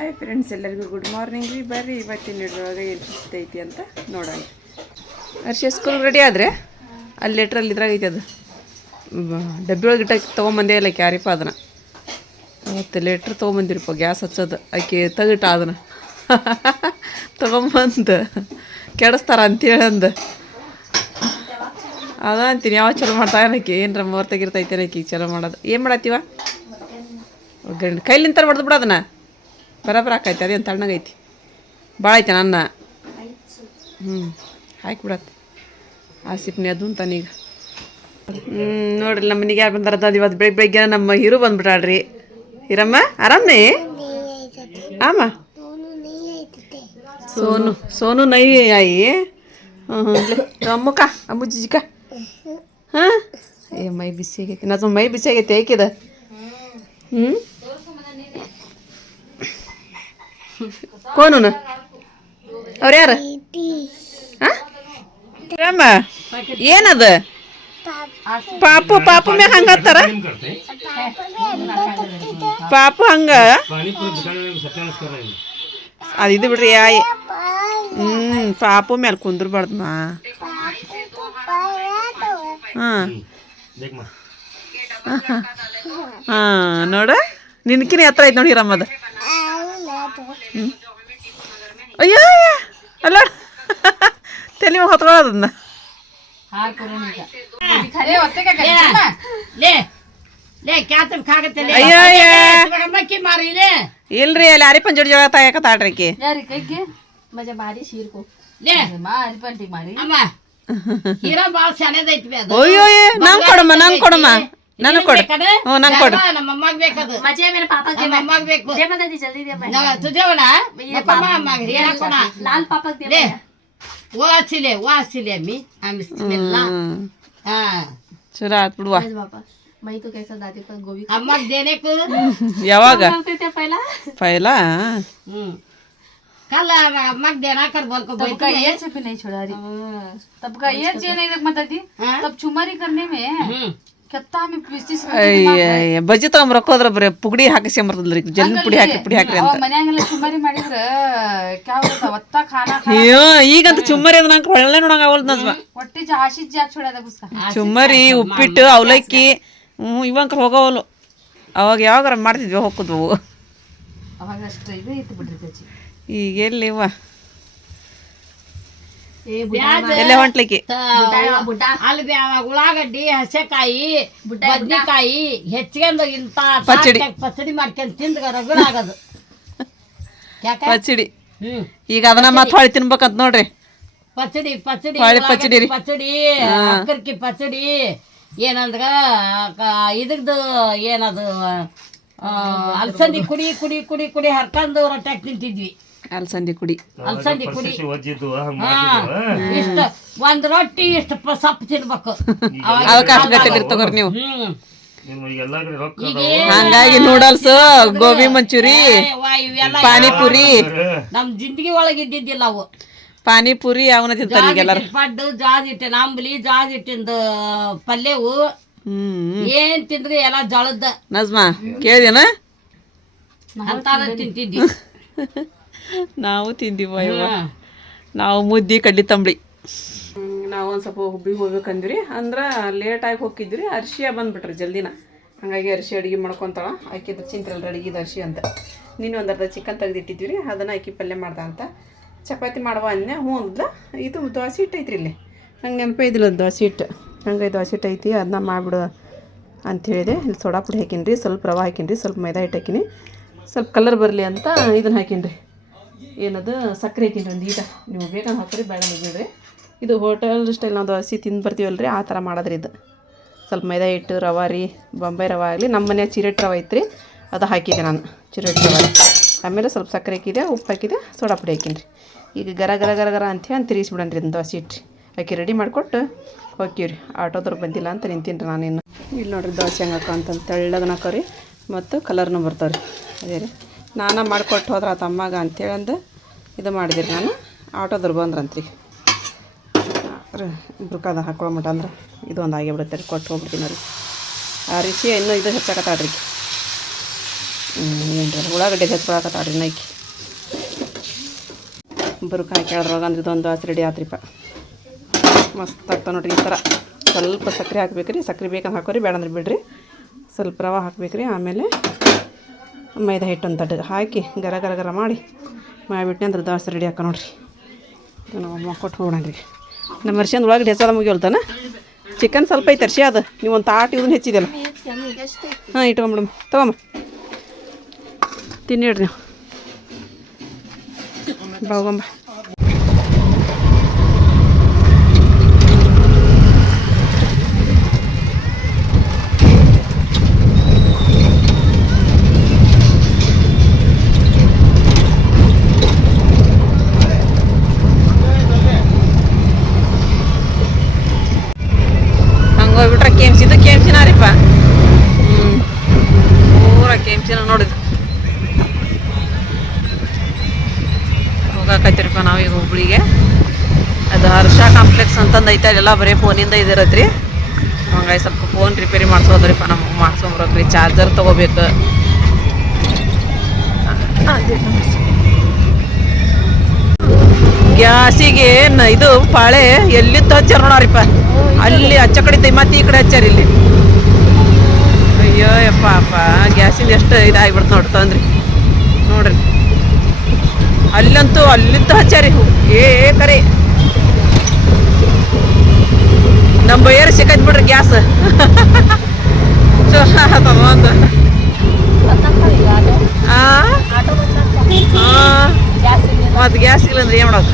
Hi friends, ಎಲ್ಲರಿಗೂ good morning ರೀ. ಬರ್ರಿ ಇವತ್ತಿನ ಹಿಡಿದೊಳಗೆ ಏನು ಸಿಗ್ತೈತಿ ಅಂತ ನೋಡೋಣ. ಹರ್ಷ ಸ್ಕೂಲ್ ರೆಡಿ ಆದರೆ ಅಲ್ಲಿ ಲೆಟ್ರಲ್ಲಿ ಇದ್ರಾಗ ಐತಿ, ಅದು ಡಬ್ಬಿ ಒಳಗೆ ಇಟ್ಟಾಕಿ ತೊಗೊಂಬಂದೇ ಇಲ್ಲ ಕ್ಯಾರಿಪ ಅದನ್ನು. ಮತ್ತು ಲೆಟ್ರ್ ತೊಗೊಂಬಂದಿರಪ್ಪ ಗ್ಯಾಸ್ ಹಚ್ಚೋದು ಆಕೆ ತೆಗಿಟ್ಟ ಅದನ್ನು ತೊಗೊಂಬಂದು ಕೆಡಿಸ್ತಾರ ಅಂತೇಳಿ ಅಂದು ಅದ ಅಂತೀನಿ. ಯಾವ ಚಲೋ ಮಾಡ್ತಾ ಏನಕ್ಕೆ ಏನರ ಮರ್ತಗಿರ್ತೈತೆ ಆಕಿ ಚಲೋ ಮಾಡೋದು. ಏನು ಮಾಡತ್ತೀವ ಒಗ್ಗರಣೆ ಕೈಲಿಂತ ಹೊಡೆದು ಬಿಡು ಅದನ್ನು, ಬರಾಬರ ಹಾಕೈತೆ. ಅದೇನು ತಣ್ಣಗೈತಿ, ಭಾಳ ಐತೆ ನನ್ನ. ಹಾಕಿಬಿಡತ್ತೆ ಆಸಿಪ್ನಿ ಅದು ಅಂತಾನೀಗ. ನೋಡ್ರಿ ನಮ್ಮ ಮನೆಗೆ ಯಾರು ಬಂದಾರ ಇವತ್ತು ಬೆಳಿಗ್ಗೆ ನಮ್ಮ ಹೀರೋ ಬಂದ್ಬಿಟ್ಟಾಳ್ರಿ. ಹೀರಮ್ಮ ಆರಾಮ್ನೇ? ಆಮ ಸೋನು ನೈ ಆಯಿ. ಅಮ್ಮಕ್ಕ ಅಮ್ಮ ಜಿಜಿಕ. ಹಾಂ ಏ ಮೈ ಬಿಸಿ ಆಗೈತಿ, ನಾನು ಮೈ ಬಿಸಿ ಆಗೈತಿ ಏಕಿದ. ಕೋನು ಅವ್ರು ಯಾರು? ಹಾಂ ಏನದ ಪಾಪು ಪಾಪು ಮ್ಯಾಗ ಹಂಗತ್ತಾರ. ಪಾಪು ಹಂಗ ಅದು ಇದು ಬಿಡ್ರಿ ಆಯಿ. ಪಾಪು ಮೇಲೆ ಕುಂದ್ರಬಾರ್ದಮ್ಮ. ಹಾಂ ಹಾಂ ನೋಡ ನಿನ್ಕಿನ ಹತ್ರ ಐತೆ ನೋಡಿ ರಮ್ಮದ. ಅಯ್ಯೋ ಅಲ್ಲ ತಲೆ ಹೊತ್ಕೊಳ್ಳೋದನ್ನ. ಇಲ್ರಿ ಅಲ್ಲಿ ಅರಿಪನ್ ಜೋಡಿ ಜೋಳ ತಾಯಕತ್ತಾಳ್ರಿ. ಅಯ್ಯೋ ನಂಗೆ ಕೊಡಮ್ಮ, ನಂಗೆ ಕೊಡಮ್ಮ, ನನಗೆ ಕೊಡು. ಹ್ಞೂ ನಂಗೆ ಕೊಡು. ಚಲೋ ಆತ್ ಬಿಡುವ. ಯಾವಾಗ ಪೈಲಾ कल मग देना कर बोल को तब का ये से भी नहीं छोड़ा रही, तब का ये चीज नहीं देख मत दी. तब चुमारी करने में कितना में 25 ಅಯ್ಯ ಬಜ್ಜಿ ತಗೊಂಬರಕೋದ್ರ ಬರೀ ಪುಡಿ ಹಾಕಿಸ್ಕೊಂಬರ್ತದ್ರಿ. ಜಲ್ದಿ ಪುಡಿ ಹಾಕ್ರಿ ಅಂತ ಮನ್ಯಾಗೆಲ್ಲ ಚುಮ್ಮರಿ ಮಾಡಿದ್ರ ಕ್ಯಾ ಹೋಗ್ತಾ ಒತ್ತ ಖಾನಾ. ಅಯ್ಯೋ ಈಗಂತ ಚುಮ್ಮರಿ ಅದ ನಂಗೆ ಒಳ್ಳೆ ನೋಡಂಗ ಅವಲ್ದ ನಜ್ಮ. ಒಟ್ಟಿ ಜಾಶಿ ಜಾಕ್ छोड़ा ಗುಸ್ಕ ಚುಮ್ಮರಿ ಉಪ್ಪಿಟ್ಟು ಅವಲಕ್ಕಿ ಇವಂಕ ಹೋಗವಲು. ಅವಾಗ ಯಾವಾಗಾರ ಮಾಡ್ತಿದ್ವಿ ಹೋಗ್ತಿದ್ವು. ಅವಾಗ ಅಷ್ಟು ಇದು ಇತ್ತು ಬಿಡ್ರಿ ತಚ್ಚಿ. ಈಗ ಎಲ್ಲಿವ ಎಲ್ಲ ಹೊಂಟ್ಲಿಕ್ಕೆ ಅಲ್ಲಿ ಉಳ್ಳಾಗಡ್ಡಿ, ಹಸೆಕಾಯಿ, ಬದ್ನಿಕಾಯಿ ಹೆಚ್ಚಿಗೆಂದು ಇಂತ ಪಚಡಿ ಮಾಡ್ಕೊಂಡ್ ತಿಂದ ರಗಡ ಆಗದು ಪಚಡಿ. ಈಗ ಅದನ್ನ ಮತ್ತೆ ಹೊಳಿ ತಿನ್ಬೇಕಂತ ನೋಡ್ರಿ. ಪಚಡಿ ಪಚಡಿ ಪಚಡಿ ಪಚಡಿ ಅಕ್ಕರ್ಕಿ ಪಚಡಿ ಏನಂದ್ರ ಇದ್ರದ್ದು ಏನದು ಅಲ್ಸಂದಿ ಕುಡಿ ಕುಡಿ ಕುಡಿ ಕುಡಿ ಹರ್ಕೊಂಡು ರೊಟ್ಟಾಕ್ ತಿಂತಿದ್ವಿ. ಅಲ್ಸಂದಿ ಕುಡಿ ಅಲ್ಸಂದಿ ಕುಡಿ ಇಷ್ಟ ಒಂದ್ ರೊಟ್ಟಿ ಇಷ್ಟ ಸಪ್ಪು ತಿನ್ಬೇಕು. ಅವಕಾಶ ಗಟ್ಟಿದ್ರಿ ತಗೋರಿ ನೀವು. ಹಂಗಾಗಿ ನೂಡಲ್ಸ್, ಗೋಬಿ ಮಂಚೂರಿ, ಪಾನಿಪುರಿ ನಮ್ ಜಿಂದಗಿ ಒಳಗಿದ್ದಿದ್ದಿಲ್ಲ ಅವು. ಪಾನಿಪುರಿ ಅವನ ತಿಂತಾರೆ ಈಗೆಲ್ಲರೂ. ಪಡ್ಡು ಜಾಜ್ ಹಿಟ್ಟಿನ ಅಂಬಲಿ, ಜಾಜ್ ಹಿಟ್ಟಿಂದ ಪಲ್ಯವು ಏನ್ ತಿಂದ್ರಿ ಎಲ್ಲ ಜಳದ ನಜ್ಮಾ ಕೇಳಿದೇನ ಅಂತಾದ ತಿಂತಿದ್ವಿ. ನಾವು ತಿಂದಿವ ಇವ. ನಾವು ಮುದ್ದಿ ಕಡ್ಲಿ ತಂಬಳಿ. ನಾವು ಒಂದು ಸ್ವಲ್ಪ ಹುಬ್ಬಿಗೆ ಹೋಗ್ಬೇಕಂದ್ರಿ, ಅಂದ್ರೆ ಲೇಟಾಗಿ ಹೋಗಿದ್ರಿ. ಅರ್ಶಿಯ ಬಂದ್ಬಿಟ್ರಿ ಜಲ್ದಿನ. ಹಾಗಾಗಿ ಅರ್ಶಿ ಅಡುಗೆ ಮಾಡ್ಕೊತಾಳ. ಆಕಿದ್ದು ಚಿಂತ್ರಲ್ರಿ ಅಡುಗೆದು ಅರ್ಶಿ ಅಂತ. ನೀನು ಒಂದು ಅರ್ಧ ಚಿಕನ್ ತೆಗೆದಿಟ್ಟಿದ್ವಿ ರೀ, ಅದನ್ನು ಆಕಿ ಪಲ್ಯ ಮಾಡ್ದ ಅಂತ. ಚಪಾತಿ ಮಾಡುವ ಅಂದೆ. ಹ್ಞೂ ಅಂದ್ಲ. ಇದು ದೋಸೆ ಹಿಟ್ಟು ಐತ್ರಿ ಇಲ್ಲಿ. ನಂಗೆ ನೆನಪೇ ಇದ್ದಿಲ್ಲ ದೋಸೆ ಹಿಟ್ಟು. ಹಂಗೆ ದೋಸೆ ಹಿಟ್ಟು ಐತಿ, ಅದನ್ನ ಮಾಡಿಬಿಡು ಅಂಥೇಳಿದೆ. ಇಲ್ಲಿ ಸೋಡಾ ಪುಡಿ ಹಾಕಿನ್ರಿ, ಸ್ವಲ್ಪ ರವೆ ಹಾಕಿನ್ರಿ, ಸ್ವಲ್ಪ ಮೈದಾ ಹಿಟ್ಟು ಹಾಕಿನಿ, ಸ್ವಲ್ಪ ಕಲರ್ ಬರಲಿ ಅಂತ ಇದನ್ನು ಹಾಕಿನ್ರಿ. ಏನದು ಸಕ್ಕರೆ ಹಾಕಿನ್ರಿ ಒಂದು ಈಟ. ನೀವು ಬೇಕಂದ್ರೆ ಹಾಕ್ರಿ, ಬೇಡ ಬಿಡ್ರಿ. ಇದು ಹೋಟೆಲ್ ಸ್ಟೈಲ್ ನಾವು ದೋಸೆ ತಿಂದು ಬರ್ತೀವಲ್ರಿ, ಆ ಥರ ಮಾಡೋದ್ರಿ ಇದು. ಸ್ವಲ್ಪ ಮೈದಾ ಹಿಟ್ಟು, ರವೆ ರೀ, ಬೊಂಬೈ ರವೆ ಆಗಲಿ. ನಮ್ಮ ಮನ್ಯಾಗ ಚಿರಟ್ ರವೆ ಐತ್ರಿ, ಅದು ಹಾಕಿದ್ದೆ ನಾನು, ಚಿರಟ್ ರವೆ. ಆಮೇಲೆ ಸ್ವಲ್ಪ ಸಕ್ಕರೆ ಹಾಕಿದೆ, ಉಪ್ಪು ಹಾಕಿದೆ, ಸೋಡಾ ಪುಡಿ ಹಾಕಿನ್ರಿ. ಈಗ ಗರ ಗರ ಗರ ಗರ ಅಂತ ತಿರುಗಿಸ್ಬಿಡನ್ರಿ ಇದನ್ನ ದೋಸೆ ಇಟ್ಟು. ಆಕಿ ರೆಡಿ ಮಾಡಿಕೊಟ್ಟು ಹೋಗ್ತೀವ್ರಿ. ಆಟೋದವ್ರು ಬಂದಿಲ್ಲ ಅಂತ ನಿಂತೀನಿ ನಾನಿನ್ನು. ಇಲ್ಲಿ ನೋಡ್ರಿ ದೋಸೆ ಹಂಗೆ ಹಾಕೋ ಅಂತಂದು ತೆಳ್ಳಗನ ಹಾಕೋರಿ, ಮತ್ತು ಕಲರ್ನೂ ಬರ್ತಾವೆ ರೀ. ಅದೇ ರೀ ನಾನು ಮಾಡಿಕೊಟ್ಟು ಹೋದ್ರೆ ಆ ತಮ್ಮಗೆ ಅಂತೇಳಂದು ಇದು ಮಾಡಿದಿರಿ. ನಾನು ಆಟೋದವ್ರು ಬಂದ್ರಂತ್ರಿ ಬುರ್ಕಾದ ಹಾಕೊಳ್ಳೋ ಅಂದ್ರೆ ಇದು ಒಂದು ಆಗಿಬಿಡುತ್ತೆ ರೀ. ಕೊಟ್ಟು ಹೋಗ್ಬಿಡ್ತೀನಿ ರೀ. ಆ ರಿಷಿ ಇನ್ನೂ ಇದು ಹೆಚ್ಚಾಕತ್ತಾಳ್ರಿ. ಏನು ಉಳ್ಳಾಗಡ್ಡೆ ಹೆಚ್ಕೊಳಕತ್ತಾಡ್ರಿ ನೈಕಿ ಇಬ್ಬರು ಕಾಯಿ ಕೇಳಿದ್ರೊಳಗೆ ಅಂದ್ರೆ ಇದೊಂದು ದೋಸೆ ರೆಡಿ ಆತ್ರಿಪ್ಪ ಮಸ್ತ್ ಆಗ್ತಾವೆ ನೋಡ್ರಿ ಈ ಥರ ಸ್ವಲ್ಪ ಸಕ್ಕರೆ ಹಾಕ್ಬೇಕು ರೀ ಸಕ್ಕರೆ ಬೇಕಂತ ಹಾಕೋರಿ ಬೇಡ ಅಂದ್ರೆ ಬಿಡ್ರಿ ಸ್ವಲ್ಪ ರವೆ ಹಾಕ್ಬೇಕು ರೀ ಆಮೇಲೆ ಮೈದಾ ಹಿಟ್ಟು ಒಂದು ತಟ್ಟೆ ಹಾಕಿ ಗರ ಗರ ಗರ ಮಾಡಿ ಮಾಡಿಬಿಟ್ಟು ಅಂದ್ರೆ ದೋಸೆ ರೆಡಿ ಹಾಕೋ ನೋಡ್ರಿ ನಾವು ಕೊಟ್ಟು ಹೋಗೋಣ ರೀ ನಮ್ಮ ಅರ್ಶಿಯಂದು ಒಳಗಡೆ ಹೆಸರು ಮುಗಿಯೋಲ್ತಾನ ಚಿಕನ್ ಸ್ವಲ್ಪ ಐತೆ ಅರ್ಶಿ ಅದು ನೀವು ಒಂದು ತಾಟ್ ಇದನ್ನು ಹೆಚ್ಚಿದೆಲ್ಲ ಹಾಂ ಇಟ್ಕೊಂಬಿಡಮ್ಮ ತಗೊಂಬ ತಿನ್ನಿಡ್ರಿ ನೀವು ಹೋಗಂಬ ಹೋಗ್ಬಿಟ್ರೆ ಕೆಮ್ಸಿನ ರೀಪ್ಪ ಪೂರ ಕೆಮ್ಸಿನ ನೋಡಿದ್ ಹೋಗಾಕತ್ತೀರಪ್ಪ ನಾವು ಈಗ ಹುಬ್ಳಿಗೆ ಅದು ಹರ್ಷ ಕಾಂಪ್ಲೆಕ್ಸ್ ಅಂತಂದು ಐತೆ ಅಲ್ಲೆಲ್ಲ ಬರೀ ಫೋನಿಂದ ಇದಿರತ್ರಿ ಹಂಗಾಗಿ ಸ್ವಲ್ಪ ಫೋನ್ ರಿಪೇರಿ ಮಾಡ್ಸೋದ್ರಿಪ್ಪ ನಮಗೆ ಮಾಡ್ಸ್ಕೊಂಬರೋಕ್ರಿ ಚಾರ್ಜರ್ ತೊಗೋಬೇಕು ಗ್ಯಾಸಿಗೆ ಇದು ಪಾಳೆ ಎಲ್ಲಿತ್ತು ಹಚ್ಚಾರ ನೋಡ್ರಿಪ್ಪ ಅಲ್ಲಿ ಹಚ್ಚ ಕಡೆ ಮತ್ತೆ ಈ ಕಡೆ ಹಚ್ಚಾರ ಇಲ್ಲಿ ಅಯ್ಯೋ ಯಪ್ಪ ಅಪ್ಪ ಗ್ಯಾಸಿಂದ ಎಷ್ಟು ಇದಾಗಿಬಿಡ್ತು ನೋಡ್ರಿ ತಂದ್ರಿ ನೋಡ್ರಿ ಅಲ್ಲಂತೂ ಅಲ್ಲಿಂದ ಹಚ್ಚಾರಿ ಕರೆ ನಮ್ಮ ಬೈಯರ್ ಸಿಕ್ಕೈತ್ ಬಿಡ್ರಿ ಗ್ಯಾಸ್ ಒಂದು ಮತ್ತು ಗ್ಯಾಸ್ ಇಲ್ಲ ಅಂದ್ರೆ ಏನು ಮಾಡೋದು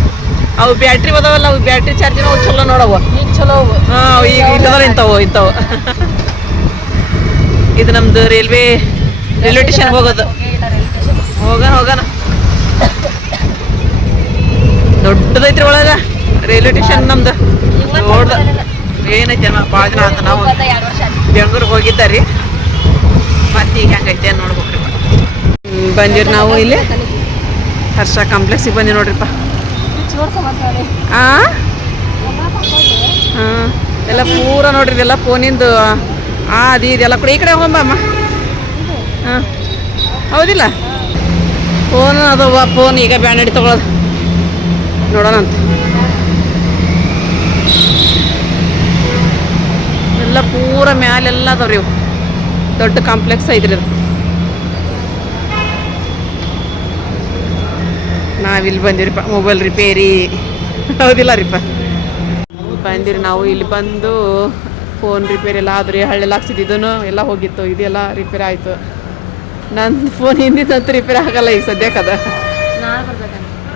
ಅವು ಬ್ಯಾಟ್ರಿ ಬದಾವಲ್ಲ ಅವು ಬ್ಯಾಟ್ರಿ ಚಾರ್ಜಿನ ಅವು ಚಲೋ ನೋಡವು ಚಲೋ ಹಾಂ ಈಗ ಇಲ್ಲದಲ್ಲ ಇಂಥವು ಇದು ನಮ್ದು ರೈಲ್ವೆ ಸ್ಟೇಷನ್ ಹೋಗೋದು ಹೋಗೋಣ ದೊಡ್ಡದೈತ್ರಿ ಒಳಗೆ ರೈಲ್ವೆ ಸ್ಟೇಷನ್ ನಮ್ದು ನೋಡ್ದ ಏನೈತೆ ಭಾಳ ಜನ ಅಂತ ನಾವು ಬೆಂಗ್ಳೂರಿಗೆ ಹೋಗಿದ್ದಾರಿ ಮತ್ತೆ ಈಗ ಹೆಂಗೈತೆ ನೋಡ್ಬೇಕ್ರಿ ಬಂದಿರಿ ನಾವು ಇಲ್ಲಿ ಹರ್ಷ ಕಾಂಪ್ಲೆಕ್ಸಿಗೆ ಬಂದಿ ನೋಡ್ರಿಪ್ಪ ಹಾಂ ಎಲ್ಲ ಪೂರ ನೋಡ್ರಿ ಇದೆಲ್ಲ ಫೋನಿಂದು ಅದು ಇದೆಲ್ಲ ಕೂಡ ಈ ಕಡೆ ಹೋಗಮ್ಮ ಹಾಂ ಹೌದಿಲ್ಲ ಫೋನ್ ಅದವ ಫೋನ್ ಈಗ ಬ್ಯಾಂಡೆಡ್ ತೊಗೊಳೋದು ನೋಡೋಣ ಅಂತ ಎಲ್ಲ ಪೂರ ಮ್ಯಾಲೆಲ್ಲ ಅದಾವ್ರಿ ಇವು ದೊಡ್ಡ ಕಾಂಪ್ಲೆಕ್ಸ್ ಐತ್ರಿ ಅದು ನಾವಿಲ್ಲಿ ಬಂದಿರಿಪ್ಪ ಮೊಬೈಲ್ ರಿಪೇರಿ ಹೌದಿಲ್ಲ ರೀಪ್ಪ ಬಂದಿರಿ ನಾವು ಇಲ್ಲಿ ಬಂದು ಫೋನ್ ರಿಪೇರಿ ಎಲ್ಲ ಆದ್ರಿ ಹಳ್ಳೆಲ್ಲ ಹಾಕ್ಸಿದ್ದು ಎಲ್ಲ ಹೋಗಿತ್ತು ಇದೆಲ್ಲ ರಿಪೇರಿ ಆಯಿತು ನನ್ನ ಫೋನ್ ಹಿಂದಿನಂತೂ ರಿಪೇರಿ ಆಗಲ್ಲ ಈಗ ಸದ್ಯಕ್ಕದ